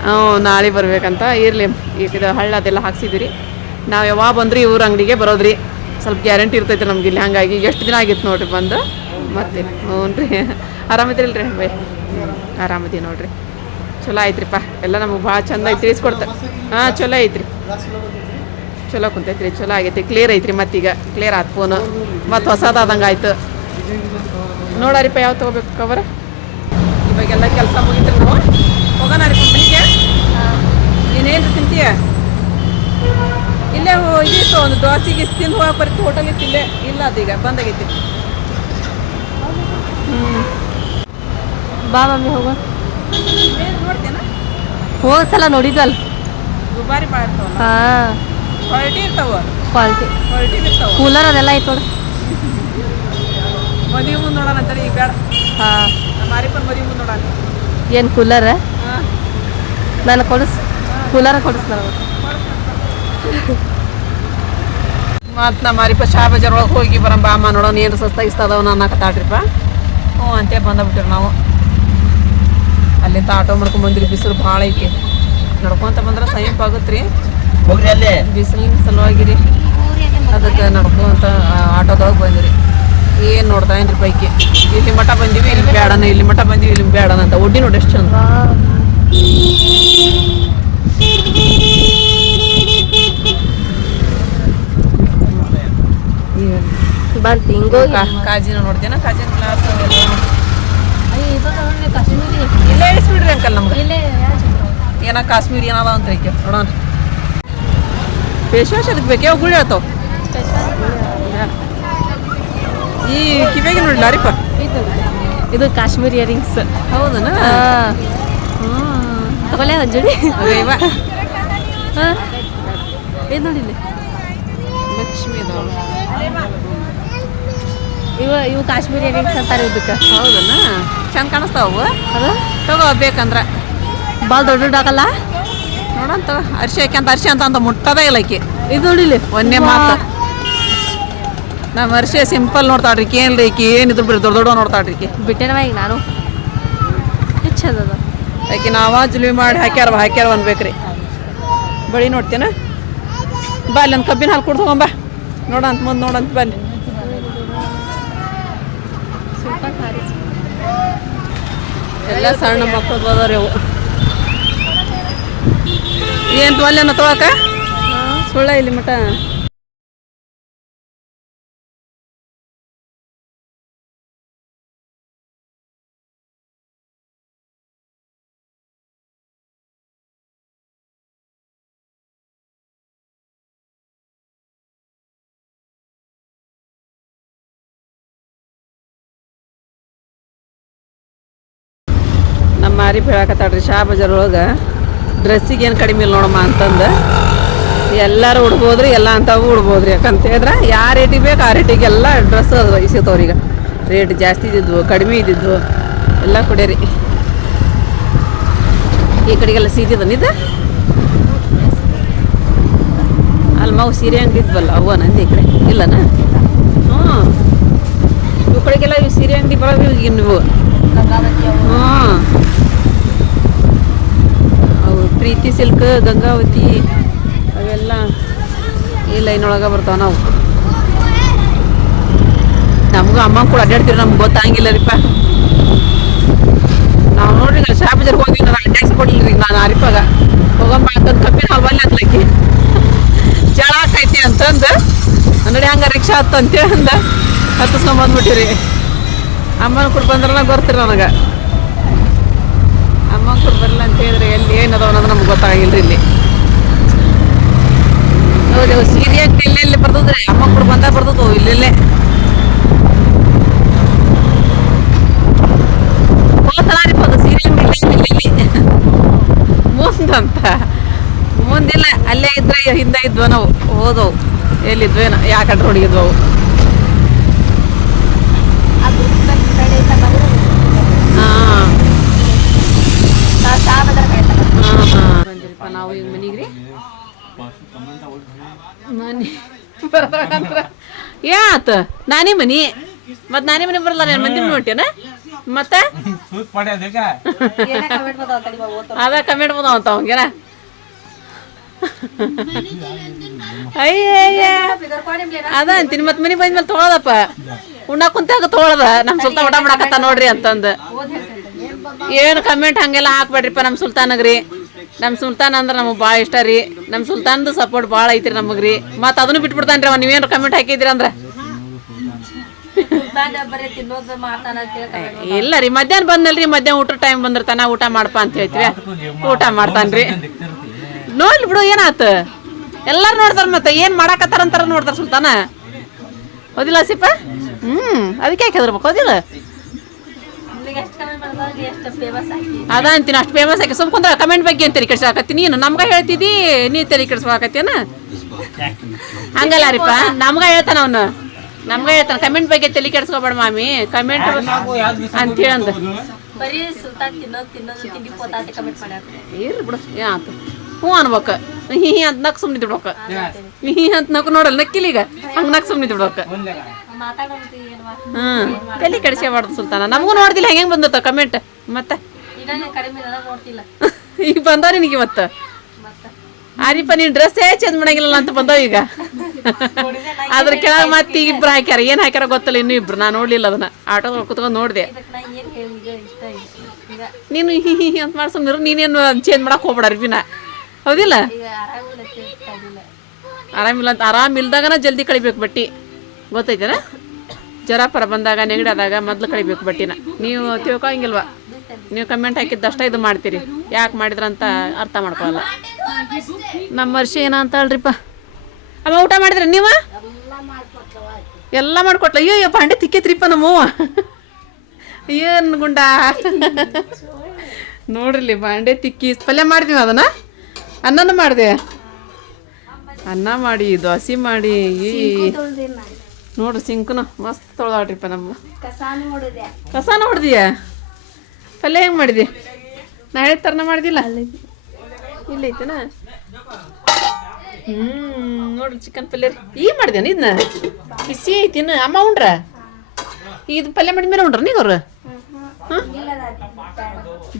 ಹ್ಞೂ ನಾಳೆ ಬರ್ಬೇಕಂತ ಇರಲಿ ಈಗ ಇದು ಹಳ್ಳ ಅದೆಲ್ಲ ಹಾಕ್ಸಿದ್ರಿ ನಾವು ಯಾವಾಗ ಬಂದ್ರಿ ಇವ್ರ ಅಂಗಡಿಗೆ ಬರೋದ್ರಿ ಸ್ವಲ್ಪ ಗ್ಯಾರಂಟಿ ಇರ್ತೈತೆ ನಮ್ಗೆ ಇಲ್ಲಿ ಹಂಗಾಗಿ ಎಷ್ಟು ದಿನ ಆಗಿತ್ತು ನೋಡ್ರಿ ಬಂದು ಮತ್ತೆ ಹ್ಞೂ ರೀ ಆರಾಮದಿರಲ್ಲ ರೀ ಬೈ ಆರಾಮದಿ ನೋಡ್ರಿ ಚಲೋ ಐತ್ರಿಪ್ಪ ಎಲ್ಲ ನಮಗೆ ಭಾಳ ಚಂದ ಐತಿ ತಿಳಿಸ್ಕೊಡ್ತಾರೆ ಹಾಂ ಚಲೋ ಐತ್ರಿ ಚಲೋ ಕುಂತೈತ್ರಿ ಚಲೋ ಆಗೈತಿ ಕ್ಲಿಯರ್ ಐತ್ರಿ ಮತ್ತೀಗ ಕ್ಲಿಯರ್ ಆಯ್ತು ಫೋನು ಮತ್ತು ಹೊಸದಾದಂಗೆ ಆಯ್ತು ನೋಡಾರಿಪ್ಪ ಯಾವ ತೊಗೋಬೇಕು ಕವರ್ ಇವಾಗೆಲ್ಲ ಕೆಲಸ ಮುಗಿತ್ರಿ ನಾವು ಹೋಗೋಣ ರೀ ಮನೆಗೆ ನೀನೇನು ತಿಂತೀಯ ಇಲ್ಲೇ ಇದಿತ್ತು ಒಂದು ದೋಸೆಗೆ ತಿಂದು ಹೋಗಕ್ಕೆ ಬರೀತು ಹೋಟೆಲ್ ಇತ್ತು ಇಲ್ಲೇ ಇಲ್ಲ ಅದೀಗ ಬಂದಾಗೈತಿ ಬಾ ಮಮ್ಮಿ ಹೋಗೋ ನೋಡ್ತೇನೆ ಹೋದ್ಸಲ ನೋಡಿದ್ವಲ್ಲ ದುಬಾರಿ ಭಾಳ ಇರ್ತಾವಲ್ಲ ಹಾಂ ಕ್ವಾಲಿಟಿ ಇರ್ತಾವ ಕ್ವಾಲಿಟಿ ಇರ್ತಾವ ಕೂಲರ್ ಅದೆಲ್ಲ ಐತೆ ನೋಡು ಮದುವೆ ಮುಂದೆ ನೋಡೋಣ ಅಂತಾರೆ ಈಗ ಬೇಡ ಹಾಂ ನಮ್ಮ ಮಾರಿಪ್ಪನ ಮದುವೆ ಮುಂದೆ ನೋಡೋಣ ಏನು ಕೂಲರ ಹಾಂ ನಾನು ಕೂಲರ ಕೊಡಿಸ್ ನನಗೆ ಮತ್ತು ನಮ್ಮ ಮಾರಿಪ್ಪ ಶಾ ಬಜಾರ್ ಒಳಗೆ ಹೋಗಿ ಬರಂಬ ಅಮ್ಮ ನೋಡೋಣ ಏನು ಸಸ್ತ ಇಸ್ತದವ ಅನ್ನಕತ್ತಾಡ್ರಿಪ್ಪ ಹ್ಞೂ ಅಂತೇ ಬಂದಬಿಟ್ಟಿರಿ ನಾವು ಅಲ್ಲಿಂದ ಆಟೋ ಮಾಡ್ಕೊಂಡು ಬಂದಿರಿ ಬಿಸಿಲು ಭಾಳ ಐತಿ ನಡ್ಕೊಂತ ಬಂದ್ರೆ ಸಮೀಪ ಆಗುತ್ತೆ ರೀ ಬಿಸಿಲಿನ ಸಲುವಾಗಿರಿ ಅದಕ್ಕೆ ನಡ್ಕೊಂತ ಆಟೋದೊಳಗೆ ಬಂದಿರಿ ಏನು ನೋಡ್ತಾ ಏನ್ರಿ ಬೈಕಿ ಇಲ್ಲಿ ಮಠ ಬಂದೀವಿ ಇಲ್ಲಿ ಬೇಡನ ಇಲ್ಲಿ ಮಠ ಬಂದೀವಿ ಇಲ್ಲಿ ಬೇಡನ ಅಂತ ಒಡ್ಡಿ ನೋಡಿ ಎಷ್ಟು ಚಂದ ಬಂತು ಹಿಂಗೋ ಕಾಜಿನ ನೋಡ್ತೇನೆ ಕಾಜಿನ ಕ್ಲಾಸ್ ಇಲ್ಲೇ ಇಳಿಸ್ಬಿಡ್ರಿ ಅಂಕಲ್ ನಮ್ಗೆ ಏನ ಕಾಶ್ಮೀರಿ ಏನದ ಅಂತ ಐಕೆ ನೋಡೋಣ ಫೇಸ್ ವಾಶ್ ಅದಕ್ಕೆ ಬೇಕೇ ಗುಳಿ ಹೇಳ್ತಾವ ಈ ಕಿವಿಯಾಗಿ ನೋಡಿಲ್ಲ ರೀಪ ಇದು ಕಾಶ್ಮೀರಿ ಇಯರಿಂಗ್ಸ್. ಹೌದನ? ತಗೊಳ್ಳೆ ಒಂದು ಜೋಡಿ. ಇವ ಹಾಂ ಇದು ನೋಡಿಲ್ಲ ಲಕ್ಷ್ಮಿ ಅದಾವ. ಇವು ಕಾಶ್ಮೀರಿ ಇಯರಿಂಗ್ಸ್ ಅಂತಾರೆ ಇದಕ್ಕೆ. ಹೌದನ? ಚಂದ ಕಾಣಿಸ್ತಾವ. ಅದು ತಗೋ ಬೇಕಂದ್ರೆ ಭಾಳ ದೊಡ್ಡ ದೊಡ್ಡಾಗಲ್ಲ. ನೋಡಂತ ಅರ್ಶಿ ಹಾಕಿ ಅಂತ ಮುಟ್ಟದೇ ಇಲ್ಲ ಆಕಿ. ಇದು ನೋಡಿಲ್ಲ ಒಂದೇ ಮಾತು ನಮ್ಮ ಅರ್ಶಿ ಸಿಂಪಲ್ ನೋಡ್ತಾಳ್ರಿ. ಏನ್ರಿ ಈಕಿ ಏನಿದ್ರು ಬಿಡಿ ದೊಡ್ಡ ದೊಡ್ಡ ನೋಡ್ತಾಳ್ರಿ ಈಕಿ. ಬಿಟ್ಟೆನವ ಈಗ ನಾನು ಹೆಚ್ಚದ ಆಕಿ ನಾವ ಜುಲಿ ಮಾಡಿ ಹಾಕ್ಯಾರ ಅನ್ಬೇಕ್ರಿ. ಬಳಿ ನೋಡ್ತೇನ ಬಾ ಅಲ್ಲಿ ಒಂದು ಕಬ್ಬಿನ ಹಾಲು ಕೊಡ್ತು ಬಾ ನೋಡಂತ ಮುಂದೆ ನೋಡಂತ ಬಲ್ಲಿ. ಎಲ್ಲ ಸಣ್ಣ ಮಕ್ಕಳು ಅದಾವ್ರಿ ಅವು. ಏನು ಅಲ್ಲೇನ ತೊಳಕ ಸುಳ್ಳ ಇಲ್ಲಿ ಮಟ. ನಮ್ಮ ಮಾರಿ ಹೇಳಕತ್ತಾಳ್ರಿ ಶಾ ಬಜಾರ್ ಒಳಗೆ ಡ್ರೆಸ್ಸಿಗೆ ಏನು ಕಡಿಮೆ ಇಲ್ಲ ನೋಡಮ್ಮ ಅಂತಂದು. ಎಲ್ಲರೂ ಉಡ್ಬೋದ್ರಿ, ಎಲ್ಲ ಅಂಥವು ಉಡ್ಬೋದ್ರಿ. ಯಾಕಂತ ಹೇಳಿದ್ರೆ ಯಾವ ರೇಟಿಗೆ ಬೇಕು ಆ ರೇಟಿಗೆ ಎಲ್ಲ ಡ್ರೆಸ್ ಸಿಗ್ತಾವ್ರಿ. ಈಗ ರೇಟ್ ಜಾಸ್ತಿ ಇದ್ದಿದ್ವು ಕಡಿಮೆ ಇದ್ದಿದ್ವು ಎಲ್ಲ ಕೊಡ್ಯಾರಿ. ಈ ಕಡೆಗೆಲ್ಲ ಸೀದಿದನ ಇದು ಅಲ್ಲಿ ಮಾವು ಸೀರೆ ಅಂಗಡಿ ಇದ್ವಲ್ಲ ಅವ್ವ ನಂದು ಈ ಕಡೆ ಇಲ್ಲನ? ಹ್ಞೂ ಇವು ಕಡೆಗೆಲ್ಲ ಇವು ಸೀರೆ ಅಂಗಡಿ ಬರೋದು ಈಗ ನೀವು. ಹ್ಞೂ ಅವು ಪ್ರೀತಿ ಸಿಲ್ಕ್ ಗಂಗಾವತಿ ಅವೆಲ್ಲ ಈ ಲೈನೊಳಗೆ ಬರ್ತಾವ. ನಾವು ನಮಗೂ ಅಮ್ಮ ಕೂಡ ಅಡ್ಡಾಡ್ತೀವಿ, ನಮ್ಗೆ ಗೊತ್ತಾಗಿಲ್ಲ ರೀಪ. ನಾವು ನೋಡ್ರಿ ನಾನು ಶಾ ಬಜಾರ್ಗೆ ಹೋಗಿ ನಾನು ಅಡ್ಡಾಡ್ಸಿ ಕೊಡ್ಲಿಲ್ಲ ರೀ. ನಾನು ಅರಿಪಾಗ ಹೋಗಮ್ಮ ಅಂತಂದು ಕಬ್ಬಿನ ಹಾಲು ಬಲ್ಲಿ ಅಂದ್ಲಕ್ಕಿ ಜಳ ಹಾಕೈತಿ ಅಂತಂದು ಅಂಗಡಿ ಹಂಗೆ ರಿಕ್ಷಾ ಹತ್ತಂತೇಳಿ ಅಂದ ಹತ್ತಿಸ್ಕೊಂಬಂದ್ಬಿಟ್ಟಿರಿ. ಅಮ್ಮನ ಕೂಡ ಬಂದ್ರಲ್ಲ ಗೊತ್ತಿರ ನನಗೆ. ಅಮ್ಮನ ಕೂಡ ಬರಲ್ಲ ಅಂತ ಹೇಳಿದ್ರೆ ಎಲ್ಲಿ ಏನದ ಅನ್ನೋದು ನಮ್ಗೆ ಗೊತ್ತಾಗಿಲ್ಲ ರೀ ಇಲ್ಲಿ. ಹೌದು ಸೀರೆ ಅಂತ ಎಲ್ಲೆಲ್ಲಿ ಬರ್ತದ್ರಿ ಅಮ್ಮ ಕೂಡ ಬಂದಾಗ ಬರ್ತದ ಇಲ್ಲೆಲ್ಲೇ ಹೋತಲಾರಿಪ್ಪದು ಸೀರೆ ಅಂಗಡಿ ಮುಂದಂತ ಮುಂದಿಲ್ಲ ಅಲ್ಲೇ ಇದ್ರೆ ಹಿಂದೆ ಇದ್ವ ನಾವು ಹೋದವು ಎಲ್ಲಿದ್ವೇನ ಯಾ ಕಡೆ ರೋಡಿಗಿದ್ವು ಅವು. ಬಂದಿರಪ್ಪ ನಾವು ಈಗ ಮನಿಗೆ ರೀ ಮನೆ ಬರ್ಬೇಕಂದ್ರ ಯಾತ ನಾನೇ ಮನಿ ಮತ್ತು ನಾನೇ ಮನೆ ಬರಲ್ಲ ನಾನು ಮಂದಿ ನೋಡ್ತೇನ ಮತ್ತೆ ಅದ ಕಮೆಂಟ್ ಬಂದಾವ ಅಂತ ಅವಂಗೇನ. ಅಯ್ಯ ಅದ ಅಂತೀನಿ ಮತ್ತೆ ಮನೆ ಬಂದ್ಮೇಲೆ ತೊಗೊಳದಪ್ಪ ಉಣ್ಣಾಕ್ ಕುಂತಾಗ ತೊಗೊಳದ ನಮ್ಮ ಸುಲ್ತಾನ್ ಊಟ ಮಾಡಾಕತ್ತ ನೋಡ್ರಿ ಅಂತಂದು. ಏನು ಕಮೆಂಟ್ ಹಂಗೆಲ್ಲ ಹಾಕ್ಬೇಡ್ರಿಪ್ಪ ನಮ್ಮ ಸುಲ್ತಾನಗ್ರಿ. ನಮ್ಮ ಸುಲ್ತಾನ್ ಅಂದ್ರೆ ನಮಗೆ ಭಾಳ ಇಷ್ಟ ರೀ. ನಮ್ಮ ಸುಲ್ತಾನ್ದು ಸಪೋರ್ಟ್ ಭಾಳ ಐತ್ರಿ ನಮಗೆ ರೀ. ಮತ್ತು ಅದನ್ನು ಬಿಟ್ಬಿಡ್ತಾನೆ ರೀ ನೀವೇನು ಕಮೆಂಟ್ ಹಾಕಿದ್ರಿ ಅಂದ್ರೆ. ಇಲ್ಲ ರೀ ಮಧ್ಯಾಹ್ನ ಬಂದಲ್ರಿ ಮಧ್ಯಾಹ್ನ ಊಟ ಟೈಮ್ ಬಂದಿರ್ತಾನ ಊಟ ಮಾಡಪ್ಪ ಅಂತ ಹೇಳ್ತೀವಿ ಊಟ ಮಾಡ್ತಾನ್ರಿ. ನೋಡ್ಲಿ ಬಿಡು ಏನಾತ ಎಲ್ಲಾರು ನೋಡ್ತಾರ ಮತ್ತೆ ಏನು ಮಾಡಾಕತ್ತಾರಂತಾರ ನೋಡ್ತಾರ ಸುಲ್ತಾನ. ಹೌದಿಲ್ಲ ಸಿಪ್ಪ? ಅದಕ್ಕೆ ಯಾಕೆ ಹೆದರ್ಬೇಕು ಹೌದಿಲ್ಲ? ಅದ ಅಂತೀನಿ ಅಷ್ಟು ಫೇಮಸ್ ಆಗಿ ಸುಮ್ ಕುಂದ್ರ ಕಮೆಂಟ್ ಬಗ್ಗೆ ಅಂತೀರಿ ಕೆಡ್ಸಾಕತ್ತಿ ನೀನು ನಮ್ಗ ಹೇಳ್ತಿದ್ದಿ ನೀ ತಲೆ ಕೆಡ್ಸ್ಕೊಳಕತ್ತೇನ ಹಂಗಲ್ಲ ರೀಪ ನಮ್ಗ ಹೇಳ್ತಾನ ಅವನು ನಮ್ಗ ಹೇಳ್ತಾನ ಕಮೆಂಟ್ ಬಗ್ಗೆ ತಲೆ ಕೆಡ್ಸ್ಕೊಬೇಡ ಮಾಮಿ ಕಮೆಂಟ್ ಅಂತೇಳಿ ಅಂದ ಇರ್ಲಿ ಬಿಡು ಏನಾಯ್ತು ಹ್ಞೂ ಅನ್ಬೇಕು ಹೀ ಅಂತ ನಕ್ ಸುಮ್ಮನೆ ಬಿಡ್ಬೇಕು ಹೀ ಅಂತ ನಕ್ಕು ನೋಡಲ್ಲ ನಕ್ಕಿಲ್ಲ ಈಗ ಹಂಗೆ ನಕ್ ಸುಮ್ಮನೆ ಬಿಡ್ಬೇಕು. ತಲೆ ಕೆಡಿಸ್ಕೊಬಾರ್ದು ಸುಲ್ತಾನ ನಮಗೂ ನೋಡ್ದಿಲ್ಲ ಹೆಂಗೆ ಬಂದತ್ತ ಕಮೆಂಟ್ ಮತ್ತೆ ಈಗ ಬಂದವ ನಿನಗೆ ಇವತ್ತು ಆರಿಪ್ಪ ನೀನು ಡ್ರೆಸ್ಸೇ ಚೇಂಜ್ ಮಾಡಂಗಿಲ್ಲ ಅಂತ ಬಂದವ ಈಗ ಅದ್ರ ಕೆಳಗೆ ಮತ್ತೆ ಈಗ ಇಬ್ರು ಹಾಕ್ಯಾರ ಏನು ಹಾಕ್ಯಾರ ಗೊತ್ತಿಲ್ಲ ಇನ್ನೂ ಇಬ್ರು ನಾನು ನೋಡ್ಲಿಲ್ಲ ಅದನ್ನ ಆಟೋದಲ್ಲಿ ಕುತ್ಕೊಂಡು ನೋಡಿದೆ ನೀನು ಹಿ ಅಂತ ಮಾಡಿ ಸುಮ್ಮನೆ ನೀನೇನು ಚೇಂಜ್ ಮಾಡಕ್ಕೆ ಹೋಗ್ಬೇಡ ಅರ್ಬಿನ ಹೌದಿಲ್ಲ ಆರಾಮಿಲ್ಲ ಅಂತ ಆರಾಮಿಲ್ದಾಗನ ಜಲ್ದಿ ಕಳಿಬೇಕು ಬಟ್ಟಿ ಗೊತ್ತೈತೇನ ಜ್ವರ ಪರ ಬಂದಾಗ ನೆಗಡಿ ಆದಾಗ ಮೊದಲು ಕಳಿಬೇಕು ಬಟ್ಟಿನ ನೀವು ತಿಳ್ಕೊಳಂಗಿಲ್ವ ನೀವು ಕಮೆಂಟ್ ಹಾಕಿದ್ದಷ್ಟ ಇದು ಮಾಡ್ತೀರಿ ಯಾಕೆ ಮಾಡಿದ್ರಂತ ಅರ್ಥ ಮಾಡ್ಕೊಳಲ್ಲ. ನಮ್ಮ ವರ್ಷ ಏನ ಅಂತ ಅಲ್ರಿಪ್ಪ ಅಮ್ಮ ಊಟ ಮಾಡಿದ್ರಿ ನೀವು ಎಲ್ಲ ಮಾಡ್ಕೊಟ್ಲ ಅಯ್ಯೋ ಪಾಂಡೆ ತಿಕ್ಕೈತ್ರಿಪ್ಪ ನಮ್ಮವ್ವ ಏನು ಗುಂಡ ನೋಡ್ರಿ ಬಾಂಡೆ ತಿಕ್ಕಿ ಪಲ್ಯ ಮಾಡಿದ್ವಿ ಅದನ್ನ ಅನ್ನನೂ ಮಾಡಿದೆ ಅನ್ನ ಮಾಡಿ ದೋಸೆ ಮಾಡಿ ನೋಡ್ರಿ ಸಿಂಕನು ಮಸ್ತ್ ತೊಳ್ದಾಡ್ರಿಪ್ಪ ನಮ್ಮ ಕಸಾನು ಹೊಡೆದಿಯ ಪಲ್ಯ ಹೆಂಗೆ ಮಾಡಿದೆ ನಾಳೆ ತರನ ಮಾಡಿದಿಲ್ಲ ಇಲ್ಲ ಐತೆನಾ ನೋಡ್ರಿ ಚಿಕನ್ ಪಲ್ಯ ಈಗ ಮಾಡಿದೇನ ಇದನ್ನ ಬಿಸಿ ಐತಿನ ಅಮ್ಮ ಉಂಡ್ರ ಇದು ಪಲ್ಯ ಮಾಡಿದ್ಮೇಲೆ ಉಂಡ್ರ ನೀಗ ಅವ್ರು